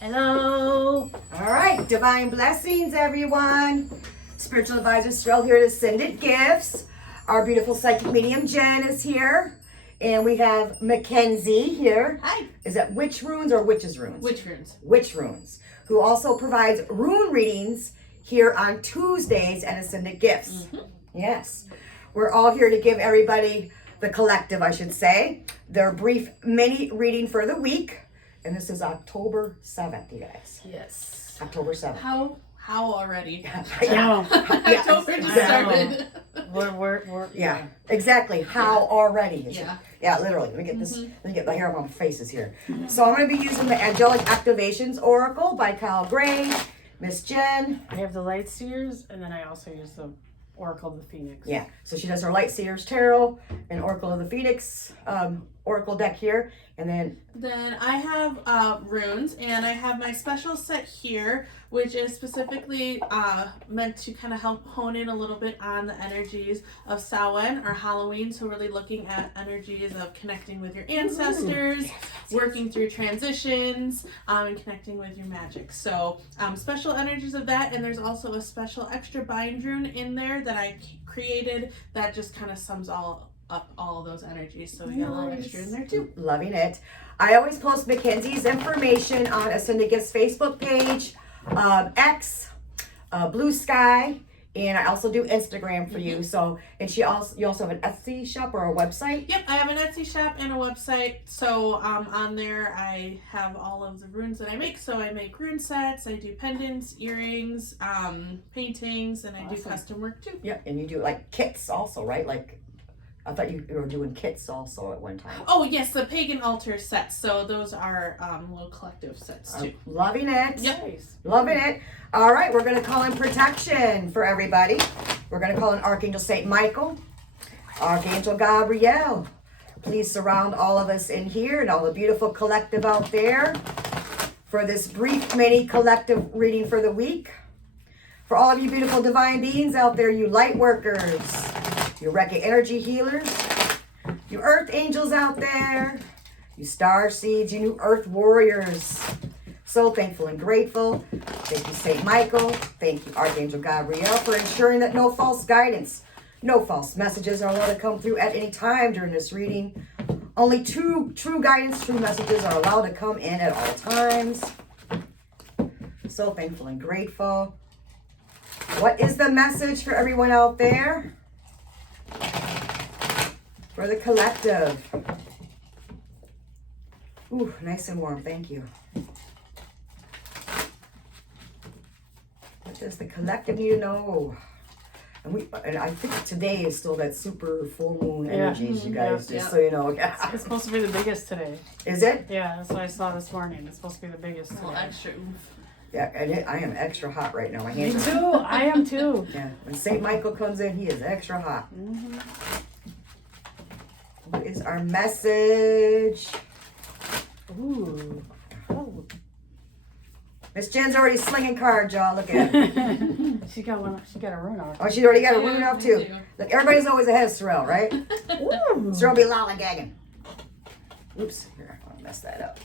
Hello. All right, divine blessings, everyone. Spiritual advisor Sherelle here to send it gifts. Our beautiful psychic medium Jen is here, and we have Mackenzie here. Hi. Is that witch runes or witches runes? Witch runes. Witch runes, who also provides rune readings here on Tuesdays and Ascended Gifts. Yes, we're all here to give everybody, the collective, I should say, their brief mini reading for the week. And this is October 7th, you guys. Yes. October 7th. How already? Yeah. October just started. We're Yeah, exactly. How already? Yeah. Literally. Let me get this. Let me get my hair on my faces here. So I'm going to be using the Angelic Activations Oracle by Kyle Gray, Miss Jen. I have the Light Seers, and then I also use the Oracle of the Phoenix. Yeah. So she does her Light Seers Tarot and Oracle of the Phoenix Oracle deck here, and Then I have runes, and I have my special set here, which is specifically meant to kind of help hone in a little bit on the energies of Samhain or Halloween. So really looking at energies of connecting with your ancestors, working through transitions, and connecting with your magic. So special energies of that, and there's also a special extra bind rune in there that I created that just kind of sums up all those energies. So we got a little extra in there too. loving it. I always post Mackenzie's information on Ascended Gifts Facebook page, X, Blue Sky, and I also do Instagram for you. So, and you also have an Etsy shop or a website? Yep, I have an Etsy shop and a website. So on there I have all of the runes that I make. So I make rune sets, I do pendants, earrings, paintings, and I do custom work too. Yeah, and you do like kits also, right? Like, I thought you were doing kits also at one time. Oh yes, the pagan altar sets. So those are little collective sets too. Loving it. Yep. Nice. Loving it. All right, we're going to call in protection for everybody. We're going to call in Archangel St. Michael, Archangel Gabriel. Please surround all of us in here and all the beautiful collective out there for this brief mini collective reading for the week. For all of you beautiful divine beings out there, you light workers, you Recca energy healers, you earth angels out there, you star seeds, you new earth warriors. So thankful and grateful. Thank you, St. Michael. Thank you, Archangel Gabriel, for ensuring that no false guidance, no false messages are allowed to come through at any time during this reading. Only true guidance, true messages are allowed to come in at all times. So thankful and grateful. What is the message for everyone out there? For the collective. Ooh, nice and warm. Thank you. What does the collective need to know? And I think today is still that super full moon energies, you guys, just so you know. It's supposed to be the biggest today. Is it? Yeah, that's what I saw this morning. It's supposed to be the biggest A little today. extra oomph. Yeah, and I am extra hot right now. My Me hands are. too. I am too. Yeah, when St. Michael comes in, he is extra hot. What is our message? Ooh. Oh. Miss Jen's already slinging cards, y'all. Look at her. She got one. She got a rune out. Oh, she's already got a rune Yeah, out I too. do. Look, everybody's always ahead of Sorrel, right? Ooh. Sorrel be lollygagging. Oops, here, I'll mess that up.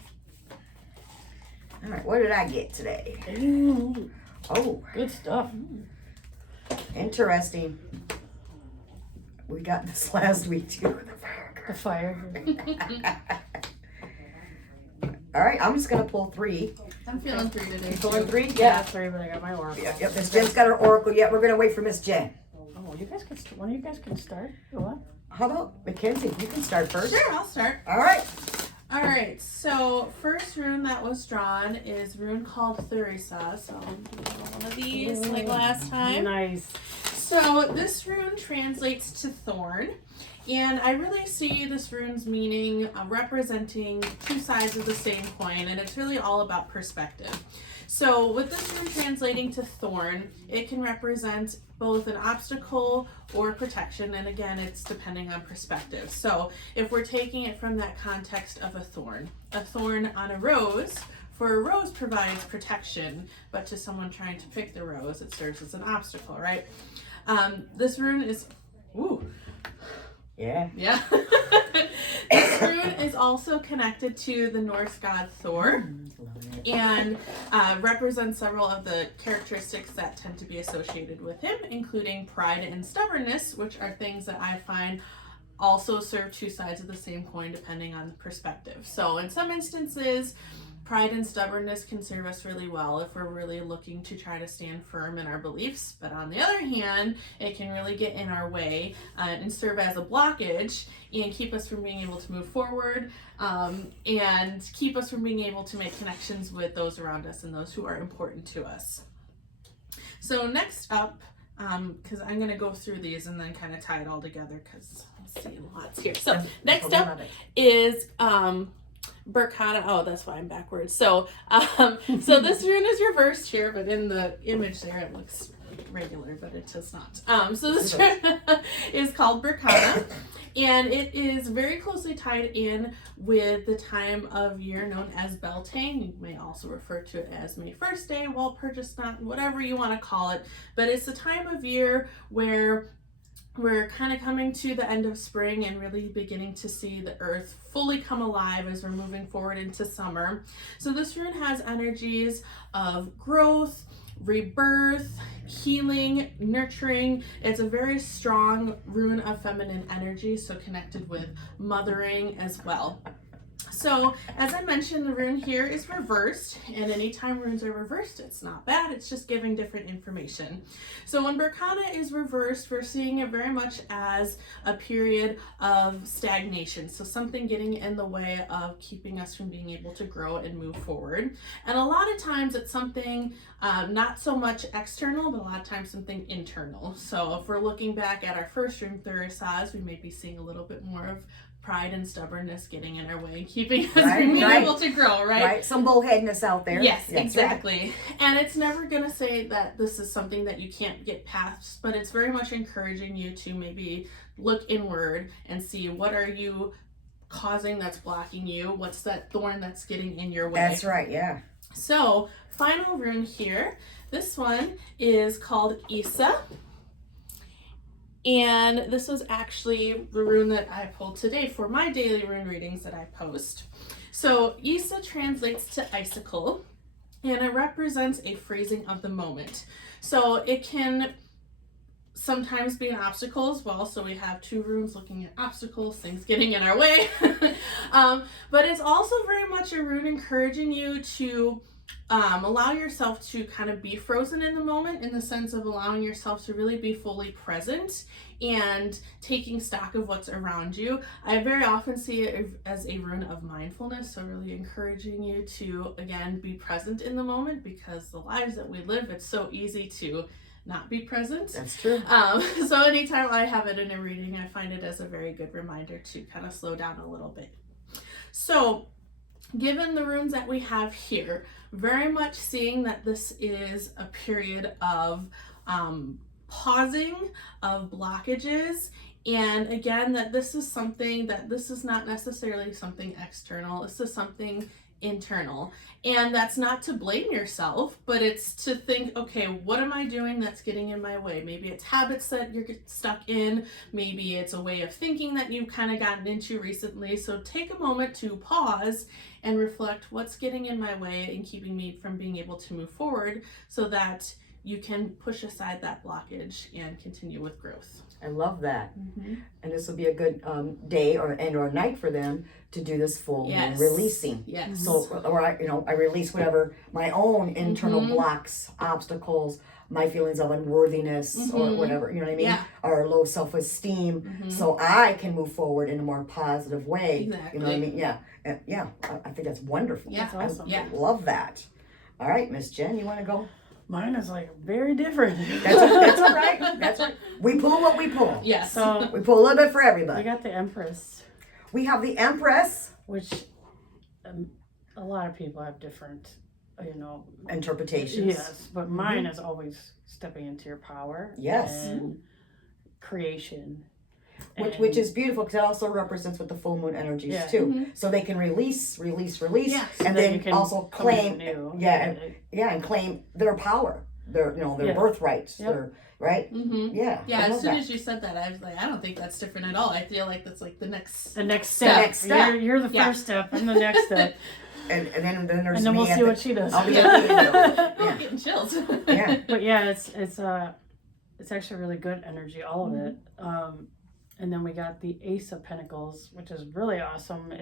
All right, what did I get today? Ooh. Oh, Good stuff. interesting. We got this last week too. The fire. All right, I'm just gonna pull three. I'm feeling 3 today. Pulling too. 3? Yeah, 3, but I got my oracle. Yep, Miss Jen's got her oracle yet. We're gonna wait for Miss Jen. Oh, you guys can. One of you guys can start. Or what? How about Mackenzie? You can start first. Sure, I'll start. All right. All right, so first rune that was drawn is rune called Thurisa. So I'm doing one of these like last time. Nice. So this rune translates to thorn, and I really see this rune's meaning representing two sides of the same coin, and it's really all about perspective. So with this rune translating to thorn, it can represent both an obstacle or protection, and again, it's depending on perspective. So if we're taking it from that context of a thorn on a rose, for a rose provides protection, but to someone trying to pick the rose, it serves as an obstacle, right? This rune is, ooh, Yeah. yeah. This rune is also connected to the Norse god Thor and represents several of the characteristics that tend to be associated with him, including pride and stubbornness, which are things that I find also serve two sides of the same coin depending on the perspective. So in some instances, pride and stubbornness can serve us really well if we're really looking to try to stand firm in our beliefs. But on the other hand, it can really get in our way and serve as a blockage and keep us from being able to move forward and keep us from being able to make connections with those around us and those who are important to us. So next up, because I'm going to go through these and then kind of tie it all together because I see lots here. So next up is Berkana. Oh, that's why I'm backwards. So so this rune is reversed here, but in the image there it looks regular, but it does not. So this rune is called Berkana, and it is very closely tied in with the time of year known as Beltane. You may also refer to it as May 1st Day, Walpurgisnacht, whatever you want to call it. But it's the time of year where we're kind of coming to the end of spring and really beginning to see the earth fully come alive as we're moving forward into summer. So this rune has energies of growth, rebirth, healing, nurturing. It's a very strong rune of feminine energy, so connected with mothering as well. So as I mentioned, the rune here is reversed, and anytime runes are reversed, it's not bad, it's just giving different information. So when Berkana is reversed, we're seeing it very much as a period of stagnation, so something getting in the way of keeping us from being able to grow and move forward. And a lot of times it's something not so much external, but a lot of times something internal. So if we're looking back at our first rune, Thurisaz, we may be seeing a little bit more of pride and stubbornness getting in our way and keeping us from being able to grow, right? Right, some bullheadedness out there. Yes, That's exactly. Right. And it's never going to say that this is something that you can't get past, but it's very much encouraging you to maybe look inward and see what are you causing that's blocking you, what's that thorn that's getting in your way. That's right, yeah. So, final rune here. This one is called Isa. And this was actually the rune that I pulled today for my daily rune readings that I post. So Isa translates to icicle, and it represents a freezing of the moment. So it can sometimes be an obstacle as well. So we have two runes looking at obstacles, things getting in our way. But it's also very much a rune encouraging you to allow yourself to kind of be frozen in the moment, in the sense of allowing yourself to really be fully present and taking stock of what's around you. I very often see it as a rune of mindfulness, so really encouraging you to, again, be present in the moment, because the lives that we live, it's so easy to not be present. That's true. So anytime I have it in a reading, I find it as a very good reminder to kind of slow down a little bit. So given the runes that we have here, very much seeing that this is a period of pausing, of blockages, and again, that this is something that this is not necessarily something external, this is something internal. And that's not to blame yourself, but it's to think, okay, what am I doing that's getting in my way? Maybe it's habits that you're stuck in, maybe it's a way of thinking that you've kind of gotten into recently. So take a moment to pause and reflect, what's getting in my way and keeping me from being able to move forward, so that you can push aside that blockage and continue with growth. I love that. Mm-hmm. And this will be a good day or night for them to do this full moon releasing. Yes. So, or I release whatever my own internal Mm-hmm. blocks, obstacles, my feelings of unworthiness, or whatever, you know what I mean? Yeah. Or low self-esteem, so I can move forward in a more positive way. Exactly. You know what I mean? Yeah. Yeah. I think that's wonderful. Yeah. That's awesome. Yeah. Love that. All right, Miss Jen, you want to go? Mine is like very different. That's all right. That's right. We pull what we pull. Yes. So We pull a little bit for we everybody. got the Empress, We have the Empress which a lot of people have different, interpretations. yes, but mine is always stepping into your power. Yes. And creation. Which is beautiful, because it also represents with the full moon energies Yeah. too. So they can release, Yes. and you then can also come into claim, new. and claim their power. their Yeah. birthrights, Yep. their right. Mm-hmm. Yeah. Yeah, I as love soon that. as you said that, I was like, I don't think that's different at all. I feel like that's like the next. The next Step. step. Next step. You're the Yeah. first step. I'm the next step. And then there's And then me we'll at see the- what she does. I'll be Yeah. at the end. I'm Yeah. getting chills. Yeah. But yeah, it's actually really good energy, all of it. And then we got the Ace of Pentacles, which is really awesome.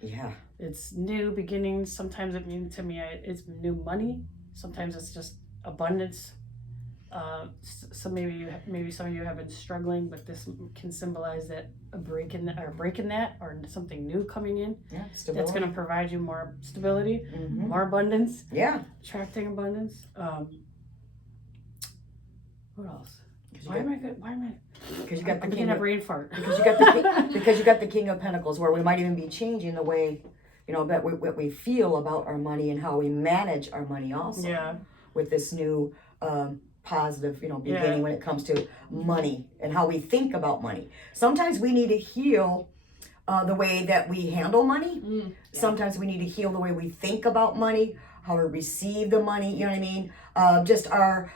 Yeah. It's new beginnings. Sometimes it means to me it's new money. Sometimes it's just abundance. So maybe some of you have been struggling, but this can symbolize that a breaking that, or something new coming in Yeah. that's Stability. going to provide you more stability, Mhm. more abundance, Yeah. attracting abundance. What else? Because Why am I good? Why am I? you got the I'm king getting a of, brain fart. because you got the because you got the King of Pentacles, where we might even be changing the way, that what we feel about our money and how we manage our money also. Yeah. With this new positive, beginning Yeah. when it comes to money and how we think about money. Sometimes we need to heal the way that we handle money. Yeah. Sometimes we need to heal the way we think about money, how we receive the money. You know what I mean? Just our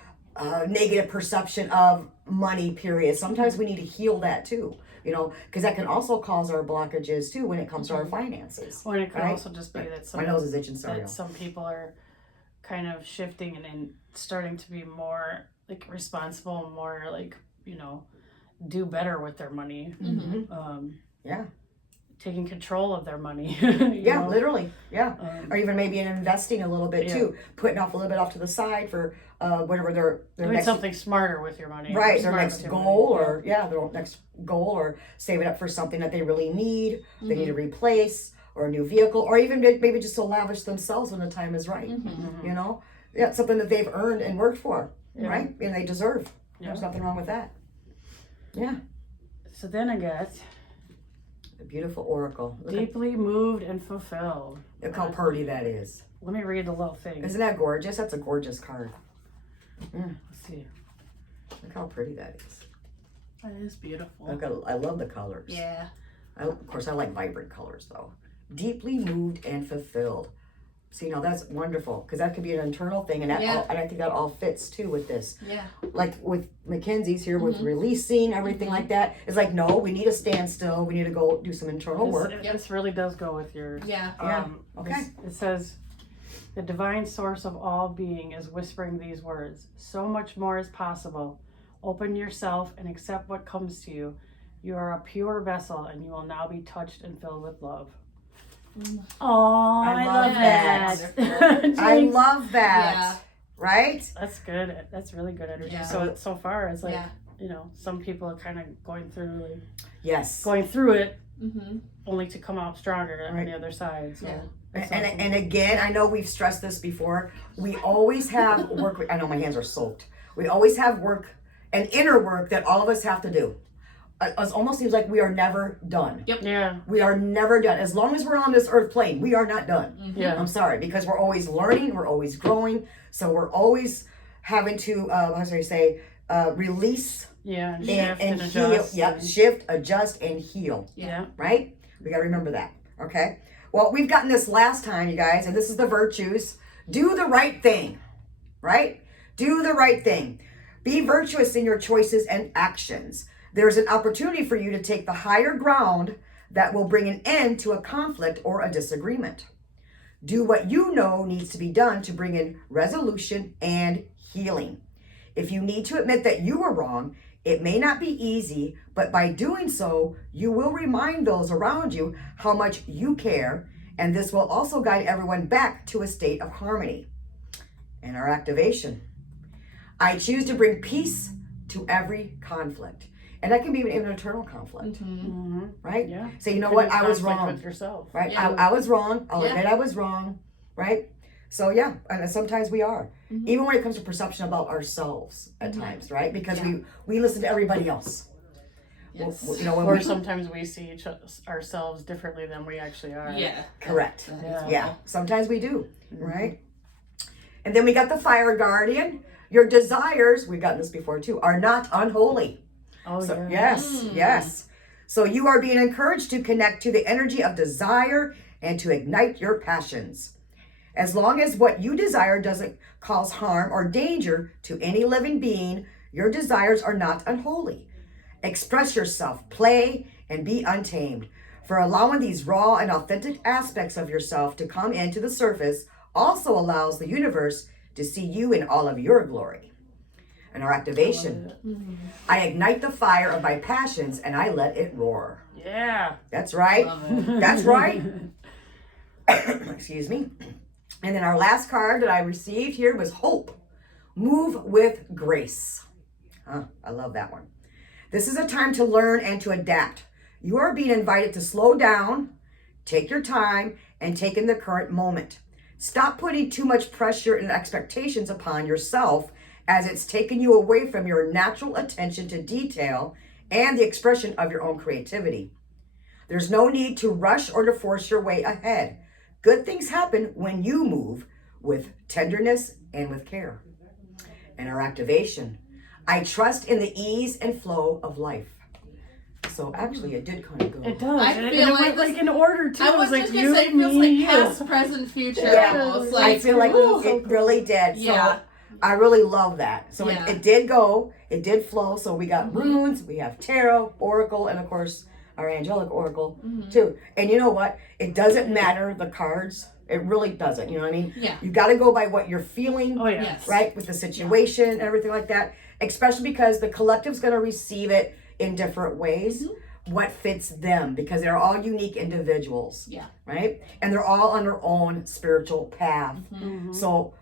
negative perception of money. Period. Sometimes we need to heal that too. Because that can also cause our blockages too when it comes to our finances. Or it could Right? also just be that My nose is itching. Sorry. that some people are kind of shifting and starting to be more like responsible and more like do better with their money. Mhm. Yeah. Taking control of their money. Yeah, literally. Yeah. Um, Or even maybe in investing a little bit Yeah. too, putting off a little bit off to the side for whatever their doing next something smarter with your money. right, their Smart next with your goal, money. or their next goal, or save it up for something that they really need, they need to Mm-hmm. replace, or a new vehicle, or even maybe just to lavish themselves when the time is right. Mhm. Yeah, something that they've earned and worked for, Yeah. right, and they deserve. Yeah. There's nothing wrong with that. Yeah, So then I got a beautiful oracle. Look deeply moved and fulfilled. look how pretty that is. Let me read the little thing. Isn't that gorgeous? That's a gorgeous card. Let's see. Look how pretty that is. That is beautiful. I love the colors. Yeah. Of course, I like vibrant colors though. Deeply moved and fulfilled. See, now that's wonderful, because that could be an internal thing, and Yeah. and I think that all fits too with this. Yeah. Like with Mackenzie's here, with releasing everything like that. It's like, no, we need to stand still. We need to go do some internal work. This really does go with yours. Yeah. Yeah. Okay. It says, the divine source of all being is whispering these words. So much more is possible. Open yourself and accept what comes to you. You are a pure vessel, and you will now be touched and filled with love. Oh, I I love love that. that. I Jinx. love that. Yeah. Right? That's good. That's really good energy. Yeah. So far, it's like Yeah. some people are kind of going through Yes. it Mm-hmm. only to come out stronger on Right. the other side. So Yeah. it's And, awesome. and again, I know we've stressed this before. We always have work. I know my hands are soaked. We always have work and inner work that all of us have to do. It almost seems like we are never done. yeah, We are never done. As long as we're on this earth plane, we are not done. yeah. I'm sorry, because we're always learning, we're always growing. So we're always having to, how should I say, release Yeah, and and, shift and heal. adjust. Yep, and- shift, adjust, and heal. yeah. Right? We got to remember that. Okay? Well, we've gotten this last time, you guys, and this is the virtues. Do the right thing. Right? Do the right thing. Be virtuous in your choices and actions. There's an opportunity for you to take the higher ground that will bring an end to a conflict or a disagreement. Do what you know needs to be done to bring in resolution and healing. If you need to admit that you were wrong, it may not be easy, but by doing so, you will remind those around you how much you care, and this will also guide everyone back to a state of harmony. And our activation. I choose to bring peace to every conflict. And that can be even an internal conflict, Mm-hmm. right? Yeah. So you know Could what? be I was conflict wrong, with yourself. right? Yeah. I was wrong. I'll Yeah. admit I was wrong, right? So yeah, and sometimes we are. Mhm. Even when it comes to perception about ourselves at Mhm. times, right? Because Yeah. we listen to everybody else. Yes. When Or we, sometimes we see ourselves differently than we actually are. Yeah. correct. That is Yeah. well. Yeah, sometimes we do, Mm-hmm. right? And then we got the fire guardian. Your desires, we've gotten this before too, are not unholy. Oh, So, yeah. yes, yes. So you are being encouraged to connect to the energy of desire and to ignite your passions. As long as what you desire doesn't cause harm or danger to any living being, your desires are not unholy. Express yourself, play, and be untamed. For allowing these raw and authentic aspects of yourself to come into the surface also allows the universe to see you in all of your glory. And our activation. I ignite the fire of my passions and I let it roar. Yeah. That's right. Love it. That's right. Excuse me. And then our last card that I received here was hope. Move with grace. I love that one. This is a time to learn and to adapt. You are being invited to slow down, take your time, and take in the current moment. Stop putting too much pressure and expectations upon yourself, as it's taken you away from your natural attention to detail and the expression of your own creativity. There's no need to rush or to force your way ahead. Good things happen when you move with tenderness and with care. And our activation. I trust in the ease and flow of life. So actually it did kind of go. It does. I and feel it like went this- like in order too. I was like just gonna say, it feels me, like you. past, present, future. Yeah. Almost. I Like, feel like ooh. it really did. So Yeah. I really love that. So Yeah. it did go, it did flow. So we got runes, we have tarot, oracle, and of course our angelic oracle too. And you know what? It doesn't matter the cards. It really doesn't. You know what I mean? Yeah. You got to go by what you're feeling, Oh yeah. Yes. right? With the situation and everything like that. Especially because the collective's going to receive it in different ways. What fits them, because they're all unique individuals. Yeah. Right? And they're all on their own spiritual path. So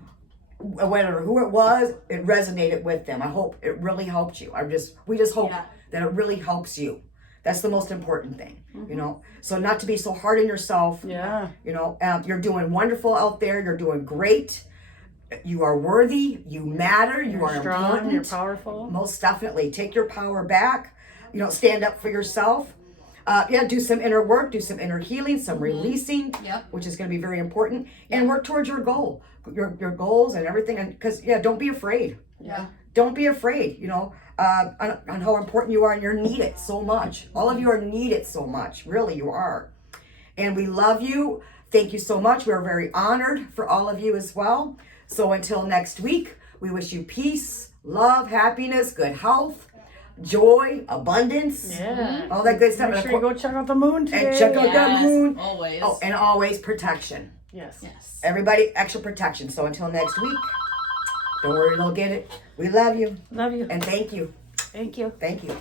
whatever who it was, it resonated with them. I hope it really helped you. We just hope Yeah. that it really helps you. That's the most important thing, you know. So not to be so hard on yourself. Yeah. You know, you're doing wonderful out there. You're doing great. You are worthy. You matter. You You're are strong. important. You're powerful. Most definitely. Take your power back. You know, stand up for yourself. Do some inner work, do some inner healing, some releasing, Yep. which is going to be very important, and work towards your goal, your goals and everything. And because don't be afraid. Yeah. Don't be afraid. You know, on how important you are, and you're needed so much. All of you are needed so much. Really, you are. And we love you. Thank you so much. We're very honored for all of you as well. So until next week, we wish you peace, love, happiness, good health, joy, abundance, Yeah. all that good stuff. Make And sure you go check out the moon today. and check out Yes, the moon. always. Oh, and always protection. Yes. Yes. Everybody, extra protection. So until next week, don't worry, they'll get it. We love you Love you. and thank you. Thank you. Thank you.